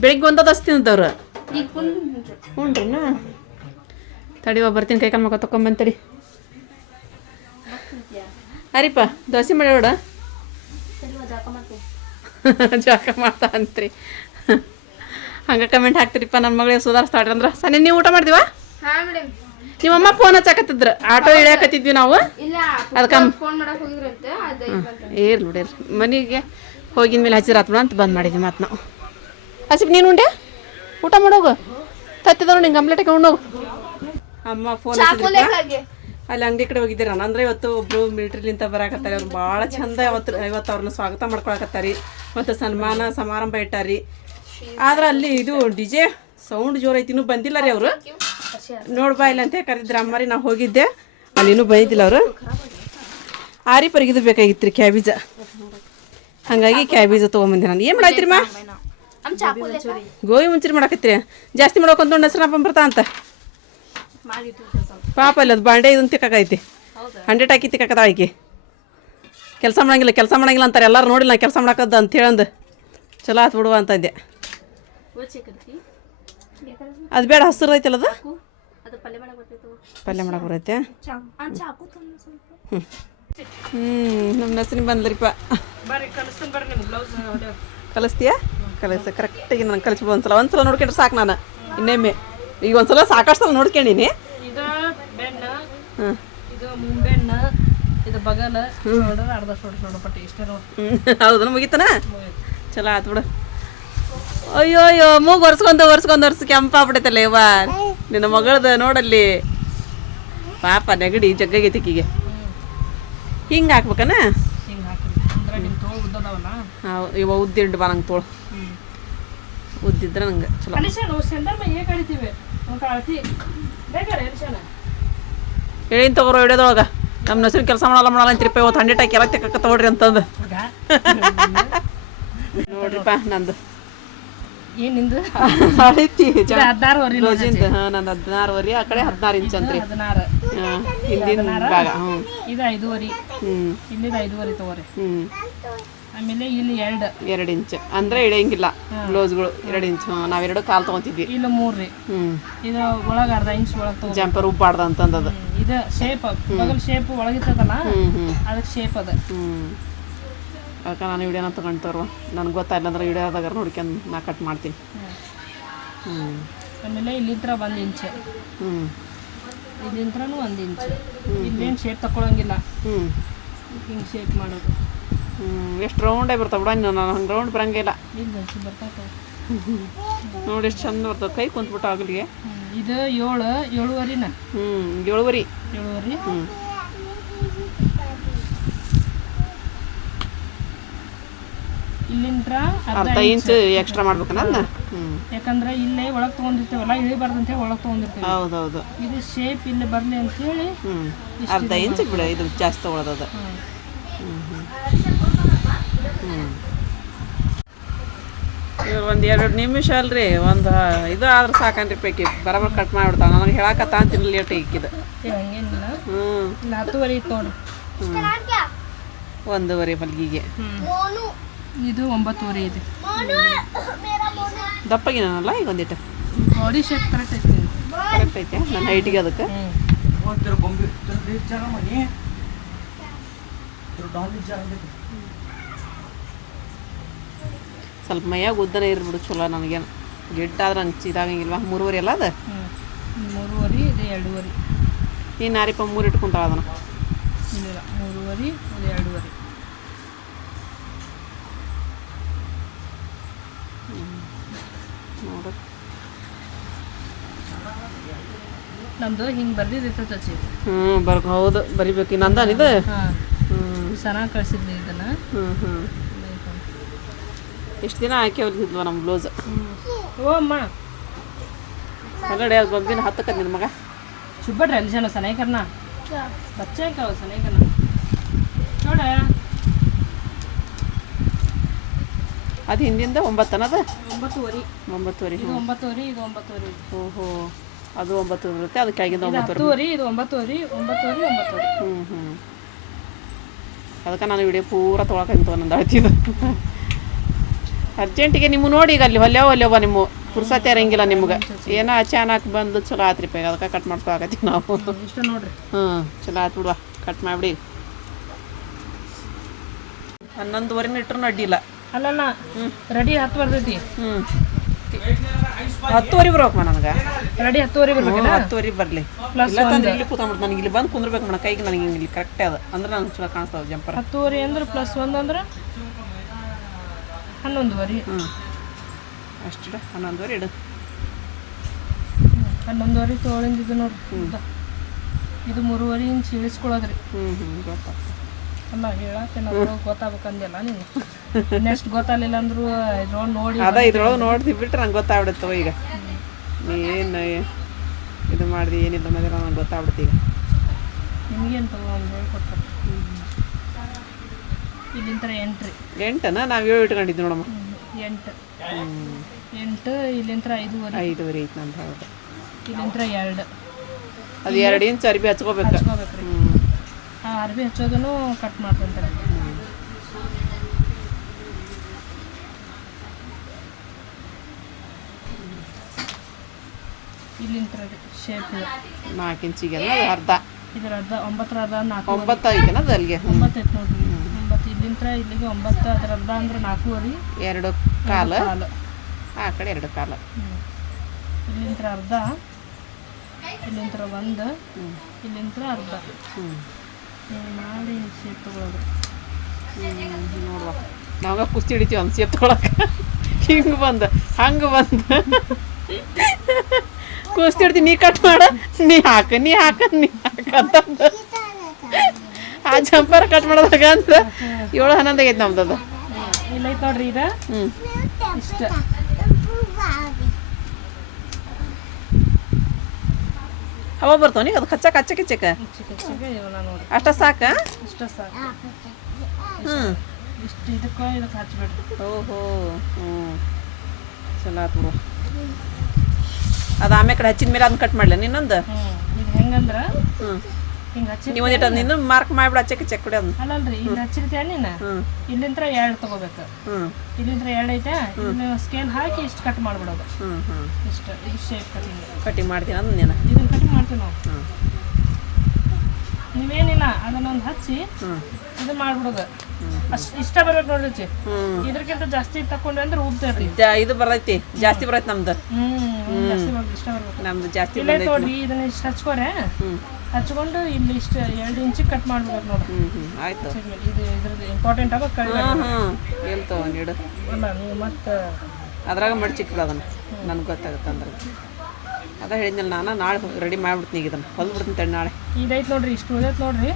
ಬೆಳಿಗ್ಗೆ ಒಂದದ ಹಸ್ತಿನಂತವ್ರು ಉಂಡ್ರನ ತಡಿವ ಬರ್ತೀನಿ ಕೈ ಕಾಲು ಮಕ್ಕ ತಕೊಂಬಂತಡಿ ಅರಿಪ್ಪ ದೋಸೆ ಮಾಡಿ ನೋಡ ಜಾಕ ಮಾಡ್ತಾ ಅಂತ್ರಿ ಹಂಗೆ ಕಮೆಂಟ್ ಹಾಕ್ತಿರಿಪ್ಪ ನನ್ನ ಮಗಳಿಗೆ ಸುಧಾರಿಸ್ತಾಡ್ರಿ ಅಂದ್ರೆ ಸನಿ ನೀವು ಊಟ ಮಾಡಿದಿವ ನಿಮ್ಮಮ್ಮ ಫೋನ್ ಹಚ್ಚಾಕತ್ತಿದ್ರು ಆಟೋ ಇಳಿಯಾಕತ್ತಿದ್ವಿ ನಾವು ಅದಕ್ಕೆ ಇರ್ಲಿ ಬಿಡಿ ಮನೆಗೆ ಹೋಗಿದ ಮೇಲೆ ಹಚ್ಚಿರ ಆತ್ಬಿಡ ಅಂತ ಬಂದ್ ಮಾಡಿದ್ವಿ ಮತ್ತು ನಾವು ಹಸಿಬ್ ನೀನು ಉಂಡೆ ಊಟ ಮಾಡೋಗು ತತ್ತಿದವ್ ನಿಂಗೆ ಕಂಪ್ಲೀಟಾಗಿ ಉಣ್ಣೋಗು ಅಮ್ಮ ಫೋನ್ ಅಲ್ಲಿ ಅಂಗಡಿ ಕಡೆ ಹೋಗಿದ್ದೀರ ಅಂದ್ರೆ ಇವತ್ತು ಒಬ್ರು ಮಿಲಿಟ್ರಿಲಿಂತ ಬರಾಕತ್ತಾರೆ ಅವ್ರು ಭಾಳ ಚಂದ ಇವತ್ತು ಅವ್ರನ್ನ ಸ್ವಾಗತ ಮಾಡ್ಕೊಳಕತ್ತಾರಿ ಮತ್ತು ಸನ್ಮಾನ ಸಮಾರಂಭ ಇಟ್ಟಾರಿ ಆದ್ರೆ ಅಲ್ಲಿ ಇದು ಡಿಜೆ ಸೌಂಡ್ ಜೋರ್ ಐತಿ ಇನ್ನೂ ಬಂದಿಲ್ಲ ರೀ ಅವರು ನೋಡ್ಬಾ ಇಲ್ಲ ಅಂತ ಕರೆದಿದ್ರು ಅಮ್ಮರಿ ನಾವು ಹೋಗಿದ್ದೆ ಅಲ್ಲಿ ಇನ್ನೂ ಬಂದಿದ್ದಿಲ್ಲ ಅವರು ಆರಿ ಪರಿಗಿದು ಬೇಕಾಗಿತ್ತು ರೀ ಕ್ಯಾಬೀಜ ಹಾಗಾಗಿ ಕ್ಯಾಬೀಜ ತೊಗೊಂಬಂದೆ ನಾನು ಏನು ಮಾಡಾಯ್ತಿರಿ ಮಾ ಗೋಬಿ ಮುಂಚೂರಿ ಮಾಡಾಕತ್ತೀರಿ ಜಾಸ್ತಿ ಮಾಡೋಕಂತ ನೋಡಿ ಹೆಸ್ರಪ್ಪ ಬರ್ತಾ ಅಂತ ಪಾಪ ಅಲ್ಲಿ ಅದು ಬಾಂಡೆ ಇದನ್ನು ತಿಕ್ಕಾಕೈತಿ 100 ಹಾಕಿ ತಿಕ್ಕಾಕದ ಆಯ್ಕೆ ಕೆಲಸ ಮಾಡಂಗಿಲ್ಲ ಅಂತಾರೆ ಎಲ್ಲರೂ ನೋಡಿಲ್ಲ ನಾ ಕೆಲಸ ಮಾಡಾಕದ್ದ ಅಂತ ಹೇಳಂದು ಚಲೋ ಆತು ಬಿಡುವ ಅಂತ ಇದ್ದೆ ಅದು ಬೇಡ ಹಸಿರು ಐತಲ್ಲ ಅದು ಪಲ್ಯ ಮಾಡಕ್ಕೆ ಬರೈತೆ ನಮ್ಮ ಹೆಸ್ರಿನ ಬಂದ್ರಿಪ್ಪ ಕಲಿಸ್ತೀಯಾ ಕರೆಕ್ಟಾಗಿ ನಾನು ಕಲಿಸ್ಬಿಡು ಒಂದ್ಸಲ ನೋಡ್ಕೊಂಡ್ರೆ ಸಾಕು ನಾನು ಇನ್ನೊಮ್ಮೆ ಈಗ ಒಂದ್ಸಲ ಸಾಕಷ್ಟು ಸಲ ನೋಡ್ಕೊಂಡೀನಿ ಹೌದನ ಮುಗಿತನ ಚಲೋ ಆತು ಬಿಡು ಅಯ್ಯೋ ಅಯ್ಯೋ ಮೂಗು ಒರ್ಸ್ಕೊಂಡು ಕೆಂಪಾಗ್ಬಿಟ್ಟೈತಲ್ಲ ಇವ ನಿನ್ನ ಮಗಳದ ನೋಡಲ್ಲಿ ಪಾಪ ನೆಗಡಿ ಜಗ್ಗಗೈತಿಕಿಗೆ ಹಿಂಗೆ ಹಾಕ್ಬೇಕನ ಇವ ಉದ್ದಿಂಡು ಬಾ ನಂಗೆ ತೋಳು ಉದ್ದಿದ್ರೆ ನಂಗೆ ಚಲೋ ಹೇಳಿನ ತಗೋರೋ ಹಿಡಿಯೋದೊಳಗೆ ನಮ್ಮ ಹೆಸರು ಕೆಲಸ ಮಾಡಲ್ಲ ಅಂತಿರಪ್ಪ ಇವತ್ತು 100 ಹಾಕಿ ಎಲ್ಲ ತೆಕ್ಕ ತಗೊಳ್ರಿ ಅಂತಂದು ನೋಡ್ರಿಪ್ಪ ನಂದು ಏನಿಂದು ಐತಿ ನಂದು 16 ವರಿ ಆ ಕಡೆ 16 ಇಂಚ್ ಅಂತ್ರಿ ಹಿಂದಿನ ಭಾಗ ಇದು 5 ಇಲ್ಲಿದ 5 ತಗೋರಿ ಆಮೇಲೆ ಇಲ್ಲಿ 2 ಇಂಚ್ ಅಂದ್ರೆ ಇಳಿಯಂಗಿಲ್ಲ ಬ್ಲೌಸ್ಗಳು 2 ಇಂಚ್ ನಾವ್ 2 ಕಾಲ್ ತಗೊಂತಿದ್ವಿ ಇಲ್ಲ 3 ಇದು ಒಳಗ ಅರ್ಧ ಇಂಚ್ ಒಳಗೆ ತಗೋ ಜಂಪರ್ ಉಬ್ಬಾರ್ದ ಅಂತಂದದ ಇದು ಶೇಪ್ ಬಗಲ್ ಶೇಪ್ ಒಳಗಿರ್ತದಲ್ಲ ಅದಕ್ಕೆ ಶೇಪ್ ಅದ ಅದಕ್ಕೆ ನಾನು ವಿಡಿಯೋನ ತಗೊಂಡ್ತಾರ ನನಗೆ ಗೊತ್ತಾಯಿಲ್ಲ ಅಂದ್ರೆ ವಿಡಿಯೋದಾಗ ನೋಡ್ಕೊಂಡು ನಾ ಕಟ್ ಮಾಡ್ತೀನಿ ಆಮೇಲೆ ಇಲ್ಲಿಂತ್ರ 1 ಇಂಚ್ ಇಲ್ಲಿಂತ್ರನೂ 1 ಇಂಚ್ ಇಲ್ಲೇನು ಶೇಪ್ ತಗೊಳಂಗಿಲ್ಲ ಹಿಂಗೆ ಶೇಪ್ ಮಾಡೋದು ಎಷ್ಟು ರೌಂಡೇ ಬರ್ತಾವೆ ಬಿಡ ನಾನು ಹಂಗೆ ರೌಂಡ್ ಬರಂಗಿಲ್ಲ ಇಲ್ಲ ಬರ್ತಾವೆ ನೋಡಿ ಎಷ್ಟು ಚಂದ ಬರ್ತದೆ ಕೈ ಕುಂತ್ಬಿಟ್ಟು ಆಗಲಿಗೆ ಇದು 7.5 7 ಇಲ್ಲಿಂತ್ರ ಅರ್ಧ ಇಂಚ್ ಎಕ್ಸ್ಟ್ರಾ ಮಾಡ್ಬೇಕನ್ನ ಯಾಕಂದ್ರೆ ಇಲ್ಲೇ ಒಳಗೆ ತೊಗೊಂಡಿರ್ತೇವಲ್ಲ ಇಳಿಬಾರ್ದಂತ ಒಳಗೆ ತೊಗೊಂಡಿರ್ತೇವೆ ಹೌದೌದು ಇದು ಶೇಪ್ ಇಲ್ಲಿ ಬರಲಿ ಅಂತ ಹೇಳಿ ಅರ್ಧ ಇಂಚ್ ಬಿಡ ಇದು ಜಾಸ್ತಿ ತೊಗೊಳೋದು ಒಂದು 2 ನಿಮಿಷ ಅಲ್ರಿ ಒಂದು ಇದು ಆದ್ರೆ ಸಾಕನ್ರಿ ಪೈಕಿ ಬರಬರ್ ಕಟ್ ಮಾಡಿಬಿಡ್ತಾವ ನನಗೆ ಹೇಳಕತ್ತ ಅಂತೀನಿ ಲೇಟ್ ಇಕ್ಕಿದ್ದು ಹಂಗೇನಿಲ್ಲ 4.5 ಇತ್ತು ನೋಡ್ರಿ 1.5 ಮಲ್ಗಿಗೆ ಇದು 9.5 ಇದೆ ದಪ್ಪಗಿನಲ್ಲ ಈಗ ಒಂದಿಟ್ಟು ಬಾಡಿ ಶೇಪ್ ಕರೆಕ್ಟ್ ಐತಿ ಕರೆಕ್ಟ್ ಐತೆ ನನ್ನ ಹೈಟಿಗೆ ಅದಕ್ಕೆ ಸ್ವಲ್ಪ ಮೈಯಾಗ ಉದ್ದನೇ ಇರ್ಬಿಡು ಚಲೋ ನನಗೇನು ಗಿಡ್ಡಾದ್ರೆ ಹಂಗೆ ಇದಾಗಂಗಿಲ್ವಾ 3.5 ಅಲ್ಲ ಅದು 3.5 ಇದು 2.5 ನೀನು ನಾರಿಪ್ಪ 3 ಇಟ್ಕೊಂತಾಳ ಅದನ್ನು ಇಲ್ಲ 3.5 ಇದು 2.5 ನೋಡು ನಮ್ದು ಹಿಂಗೆ ಬರ್ದಿರ್ತೈತೆ ಚಿ ಹೌದು ಬರಿಬೇಕು ನಂದ ಇದು ಚೆನ್ನಾಗಿ ಕಳಿಸಿದ್ವಿ ಇದನ್ನು ಎಷ್ಟು ದಿನ ಹಾಕಿ ಹೊಲಿದ್ವ ನಮ್ಮ ಬ್ಲೌಸ್. ಓ ಅಮ್ಮ ಹೊರಗಡೆ ಅದು ಬಂದಿನ ಹತ್ತಕ್ಕ ನಿನ್ನ ಮಗ चुपट रह जाना सनाई करना बच्चे का सनाई करना छोड़ा ಅದು ಹಿಂದಿಂದ 9 ಅನ್ನೋದು 9:30 9:30 ಇದು 9:30 ಇದು 9:30 ಓಹೋ ಅದು 9 ಇರುತ್ತೆ ಅದು ಕೆಳಗಿಂದ 9:30 ಇದು 9:30 ಅದಕ್ಕೆ ನಾನು ವಿಡಿಯೋ ಪೂರ ತೊಗೊಳಕಂತ ಒಂದೊಂದು ಅಳ್ತಿದ್ದು ಅರ್ಜೆಂಟಿಗೆ ನಿಮ್ಮ ನೋಡಿ ಈಗ ಅಲ್ಲಿ ಹೊಲ್ಯವ ನಿಮ್ಮ ಪುರ್ಸತ್ತೆ ಇರಂಗಿಲ್ಲ ನಿಮ್ಗೆ ಏನೋ ಅಚಾನಕ್ ಬಂದು ಚಲೋ ಆತ್ರಿಪ್ಪ ಅದಕ್ಕೆ ಕಟ್ ಮಾಡ್ಕೊಳಕತ್ತೀವಿ ನಾವು ಇಷ್ಟ ನೋಡ್ರಿ ಚಲೋ ಆಯ್ತು ಬಿಡುವ ಕಟ್ ಮಾಡಿಬಿಡಿ 11:30 ಇಟ್ಟರು ಅಡ್ಡಿಲ್ಲ ಅಲ್ಲಲ್ಲ ರೆಡಿ 10 ಬರ್ತೈತಿ 10:30 ಬರ್ಬೇಕು ನನಗೆ ರೆಡಿ 10:30 ಬರ್ಬೇಕಲ್ಲ 10:30 ಬರಲಿ ಇಲ್ಲ ತಂದ್ರೆ ಇಲ್ಲಿ ಕೂತ್ಬಿಡ್ತು ನನಗೆ ಇಲ್ಲಿ ಬಂದು ಕುಂದ್ರಬೇಕು ನನ್ನ ಕೈಗೆ ನನಗೆ ಇಲ್ಲಿ ಕರೆಕ್ಟೇ ಅದು ಅಂದ್ರೆ ನಂಗೆ ಚಲೋ ಕಾಣಿಸ್ತಾವೆ ಜಂಪರ್ 10:30 ಅಂದ್ರೆ +1 ಅಂದ್ರೆ 11:30 ಅಷ್ಟಿಡ 11:30 ಇಡು 11:30 ತೊಗೊಂಡಿದ್ದು ನೋಡ್ರಿ ಇದು 3:30 ಇಂಚ್ ಇಳಿಸ್ಕೊಳ್ಳೋದ್ರಿ ಗೊತ್ತಾಗ್ತದೆ ಅಲ್ಲ ಹೇಳತ್ತೇನೆ ಗೊತ್ತಾಗ್ಬೇಕಂದಿಲ್ಲ ನೀನು ನೆಕ್ಸ್ಟ್ ಗೊತ್ತಾಗಲಿಲ್ಲ ಅಂದ್ರು ಇದ್ರೊಳಗೆ ನೋಡಿ ಇದ್ರೊಳಗೆ ನೋಡ್ತೀವಿ ಬಿಟ್ರೆ ನಂಗೆ ಗೊತ್ತಾಗ್ಬಿಡುತ್ತವ ಈಗ ಏನು ಇದು ಮಾಡಿದೆ ಏನಿಲ್ಲ ಅನ್ನೋದಿಲ್ಲ ನಂಗೆ ಗೊತ್ತಾಗ್ಬಿಡುತ್ತೆ ಈಗ ನಿಮಗೇನು ತಗೊಂಡು ಹೇಳ್ಕೊಡ್ತಾರೆ ಇಲ್ಲಿಂದ 8 ನಾವು 7 ಇಟ್ಕೊಂಡಿದ್ವಿ ನೋಡಮ್ಮ 8 ಇಲ್ಲಿಂದ 5:30 ಐತೆ ನಂದು ಹೌದು ಇಲ್ಲಿಂದ 2 ಅದು 2 ಇಂಚ್ ಅರ್ಬಿ ಹಚ್ಕೋಬೇಕು ಹಚ್ಕೋಬೇಕ್ರಿ ಆ ಅರ್ಬಿ ಹಚ್ಚೋದನ್ನು ಕಟ್ ಮಾಡ್ಕೊಂತಾರೆ ಇಲ್ಲಿಂದ ಶೇಪ್ 4 ಇಂಚಿಗೆಲ್ಲ ಅರ್ಧ ಇದರ ಅರ್ಧ 9 ಅರ್ಧ 4 9 ಐತೆನ ಅದು ಅಲ್ಲಿಗೆ 9 ಐತೆ ನೋಡ್ರಿ 9 ಇಲ್ಲಿಂದ ಇಲ್ಲಿಗೆ 9 ಅದರ ಅರ್ಧ ಅಂದ್ರೆ 4:30 2 ಕಾಲು ಆ ಕಡೆ 2 ಕಾಲು ಇಲ್ಲಿಂದ ಅರ್ಧ ಇಲ್ಲಿಂದ 1 ಇಲ್ಲಿಂದ ಅರ್ಧ ಮಾಡಿ ಶೇಪ್ ತಗೊಳ್ಳೋದು ನೋಡುವ ನಾವಾಗ ಕುಸ್ತಿ ಹಿಡಿತೀವಿ ಒಂದು ಸೇಪ್ ತೊಗೊಳಕ್ಕೆ ಹಿಂಗೆ ಬಂದು ಹಂಗೆ ಬಂದು ಕುಸ್ತಿ ಹಿಡ್ತೀವಿ ನೀ ಕಟ್ ಮಾಡ ನೀ ಹಾಕ ಅಂತಂದು ಆ ಜಂಪರ್ ಕಟ್ ಮಾಡೋದಾಗ ಅಂದ್ರೆ 7-11 ಆಗೈತೆ ನಮ್ದು ಅದು ಇಲ್ಲ ಐತೆ ನೋಡ್ರಿ ಇದು ಇಷ್ಟ ಅವ ಬರ್ತಾವ ನೀ ಅದು ಕಚ್ಚಕ್ಕೆ ಅಷ್ಟ ಸಾಕ ಇಷ್ಟ ಸಾಕು ಇಷ್ಟು ಇದಕ್ಕೆ ಹಚ್ಬಿಡ್ರಿ ಓಹೋ ಚಲೋ ಆತು ಬಿಡು ಅದು ಆಮೇಲೆ ಕಡೆ ಹಚ್ಚಿದ ಮೇಲೆ ಅದನ್ನ ಕಟ್ ಮಾಡಲ ನಿನ್ನೊಂದು ಇದು ಹೆಂಗಂದ್ರೆ ಹಿಂಗೆ ಹಚ್ಚಿ ನೀವು ಒಂದಿಟ್ಟು ನಿನ್ನ ಮಾರ್ಕ್ ಮಾಡಿಬಿಡು ಹಚ್ಚಕ್ಕೆ ಚೆಕ್ ಬಿಡಿ ಅದನ್ನ ಅಲ್ಲಲ್ರಿ ಇಲ್ಲಿ ಹಚ್ಚಿರ್ತೀಯ ನೀನು ಇಲ್ಲಿಂದ 2 ತಗೋಬೇಕು ಇಲ್ಲಿಂದ 2 ಐತೆ ಇದನ್ನ ಸ್ಕೇಲ್ ಹಾಕಿ ಇಷ್ಟು ಕಟ್ ಮಾಡ್ಬಿಡೋದು ಇಷ್ಟು ಇದು ಶೇಪ್ ಕಟಿಂಗ್ ಮಾಡ್ತೀನಿ ಅದು ನೀನು ಇದನ್ನ ಕಟಿಂಗ್ ಮಾಡ್ತೀವಿ ನಾವು ನೀವೇನಿಲ್ಲ ಅದನ್ನೊಂದು ಹಚ್ಚಿ ಇದು ಮಾಡ್ಬಿಡೋದು ಅಷ್ಟು ಇಷ್ಟ ಬರ್ಬೇಕು ನೋಡ್ರಿ ಇದ್ರಕ್ಕಿಂತ ಜಾಸ್ತಿ ತಕೊಂಡ್ರೆ ಅಂದ್ರೆ ಉಬ್ತೈತಿ ಇದು ಬರ್ತೈತಿ ಜಾಸ್ತಿ ಬರೈತಿ ನಮ್ದು ಜಾಸ್ತಿ ಬರ್ಬೇಕು ಇಷ್ಟ ಬರ್ಬೇಕು ನಮ್ದು ಜಾಸ್ತಿ ಇಲ್ಲ ನೋಡ್ರಿ ಇದನ್ನ ಇಷ್ಟು ಹಚ್ಕೋರೆ ಹಚ್ಕೊಂಡು ಇಲ್ಲಿ ಇಷ್ಟು 2 ಇಂಚಿಗೆ ಕಟ್ ಮಾಡ್ಬೇಕು ನೋಡ್ರಿ ಆಯ್ತು ಇದು ಇದ್ರದ್ದು ಇಂಪಾರ್ಟೆಂಟ್ ಆಗ ಹೇಳ್ತಾವ ನೀಡು ಅಲ್ಲ ನೀವು ಮತ್ತೆ ಅದ್ರಾಗ ಮಡ್ಚಿಕ್ಬಿಡು ಅದನ್ನು ನನಗೆ ಗೊತ್ತಾಗುತ್ತೆ ಅಂದ್ರೆ ಅದ ಹೇಳಿದ್ನಲ್ಲ ನಾನು ನಾಳೆ ರೆಡಿ ಮಾಡಿಬಿಡ್ತೀನಿ ಇದನ್ನು ಹೊಲ್ಬಿಡ್ತೀನಿ ತಡಿ ನಾಳೆ ಇದೈತೆ ನೋಡ್ರಿ ಇಷ್ಟು ಉಳಿದೈತೆ ನೋಡ್ರಿ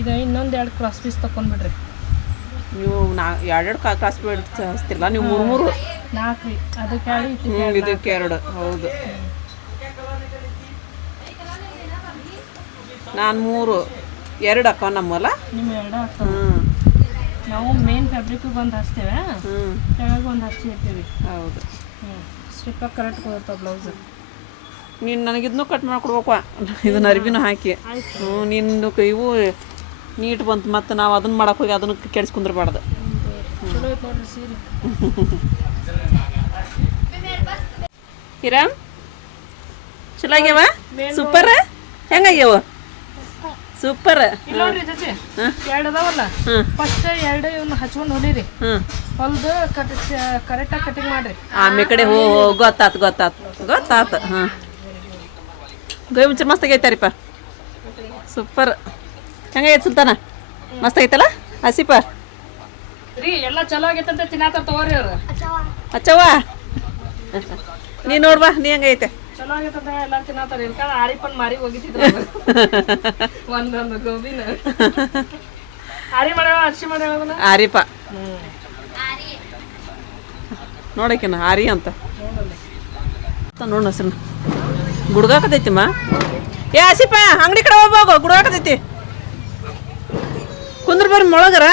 ಇದು ಇನ್ನೊಂದು 2 ಕ್ರಾಸ್ ಪೀಸ್ ತಕೊಂಡ್ಬಿಡ್ರಿ ನೀವು 2 ಕ್ರಾಸ್ ಪೀಸ್ ಹಚ್ತಿರಲ್ಲ ನೀವು 3 4 ರೀ ಅದಕ್ಕೆ 2 ಇದಕ್ಕೆ 2 ಹೌದು ನಾನು 2 ಹಾಕೋ ನಮ್ಮಲ್ಲ ನಿಮ್ಮ 2 ಹಾಕ್ತಾವೆ ನಾವು ಮೇನ್ ಫ್ಯಾಬ್ರಿಕ್ಗೆ ಒಂದು ಹಚ್ತೇವೆ ಕೆಳಗೆ ಒಂದು ಹಚ್ಚಿರ್ತೀವಿ ಹೌದು ಸ್ಟಿಪ್ಪಾಗಿ ಕರೆಕ್ಟ್ ಕೊಡುತ್ತೆ ಬ್ಲೌಸ್ ನೀನು ನನಗಿದ್ನೂ ಕಟ್ ಮಾಡಿಕೊಡ್ಬೇಕು ಇದನ್ನ ಅರ್ಬಿನೂ ಹಾಕಿ ನಿಂದು ಇವು ನೀಟ್ ಬಂತು ಮತ್ತು ನಾವು ಅದನ್ನ ಮಾಡಕ್ಕೆ ಹೋಗಿ ಅದನ್ನು ಕೆಡ್ಸ್ಕೊಂಡ್ರಬಾರ್ದು ಚಲೋ ಐತೆ ನೋಡ್ರಿ ಸೀರೆ ಹಿರಾಮ್ ಚಲೋ ಆಗ್ಯಾವ ಸೂಪರ್ ಹೆಂಗಾಗ್ಯಾವ ಸೂಪರ್ ಇಲ್ಲ ನೋಡ್ರಿ ಜೊತೆ 2 ಅದಾವಲ್ಲ ಫಸ್ಟ್ 2 ಇವನ್ನ ಹಚ್ಕೊಂಡು ಹೊಲಿರಿ ಹೊಲ್ದು ಕರೆಕ್ಟಾಗಿ ಕಟಿಂಗ್ ಮಾಡ್ರಿ ಆಮೇಲೆ ಕಡೆ ಗೊತ್ತಾತು ಹಾಂ ಗೋಬಿ ಮುಂಚೆ ಮಸ್ತ್ ಆಗೈತಾರಿಪ್ಪ ಸೂಪರ್ ಹೆಂಗೈತೆ ಸುಲ್ತಾನ ಮಸ್ತ್ ಆಗೈತಲ್ಲ ಹಸಿಪ ರೀ ಎಲ್ಲ ಚಲೋ ಆಗೈತಂತ ತಿನ್ನಾತಾರ ತಗೋರಿ ಅವ್ರು ಹಚ್ಚವ್ವ ನೀ ನೋಡ್ಬಾ ನೀ ಹೆಂಗೈತೆ ಚಲೋ ಆಗೈತಂತ ಎಲ್ಲ ತಿನ್ನಾತಾರ ಇಲ್ಕಂದ್ರೆ ಆರಿಪನ್ ಮಾರಿ ಹೋಗಿತ್ತಿದ್ರು ಒಂದೊಂದು ಗೋಬಿನ ಆರಿ ಮಾಡ್ಯಾವ ಅರ್ಶಿ ಮಾಡ್ಯಾವ ಅದನ್ನ ಆರಿಪ ನೋಡಕಿನ ಆರಿ ಅಂತ ನೋಡ ಹಸ್ರನ್ನ ಗುಡ್ಗಾಕತೈತಿಮ್ಮ. ಏ ಆಸಿಪ ಅಂಗಡಿ ಕಡೆ ಹೋಗ್ಬೋಗು, ಗುಡ್ಗಾಕತೈತಿ. ಕುಂದ್ರ ಬರ್ರಿ ಮೊಳಗರ.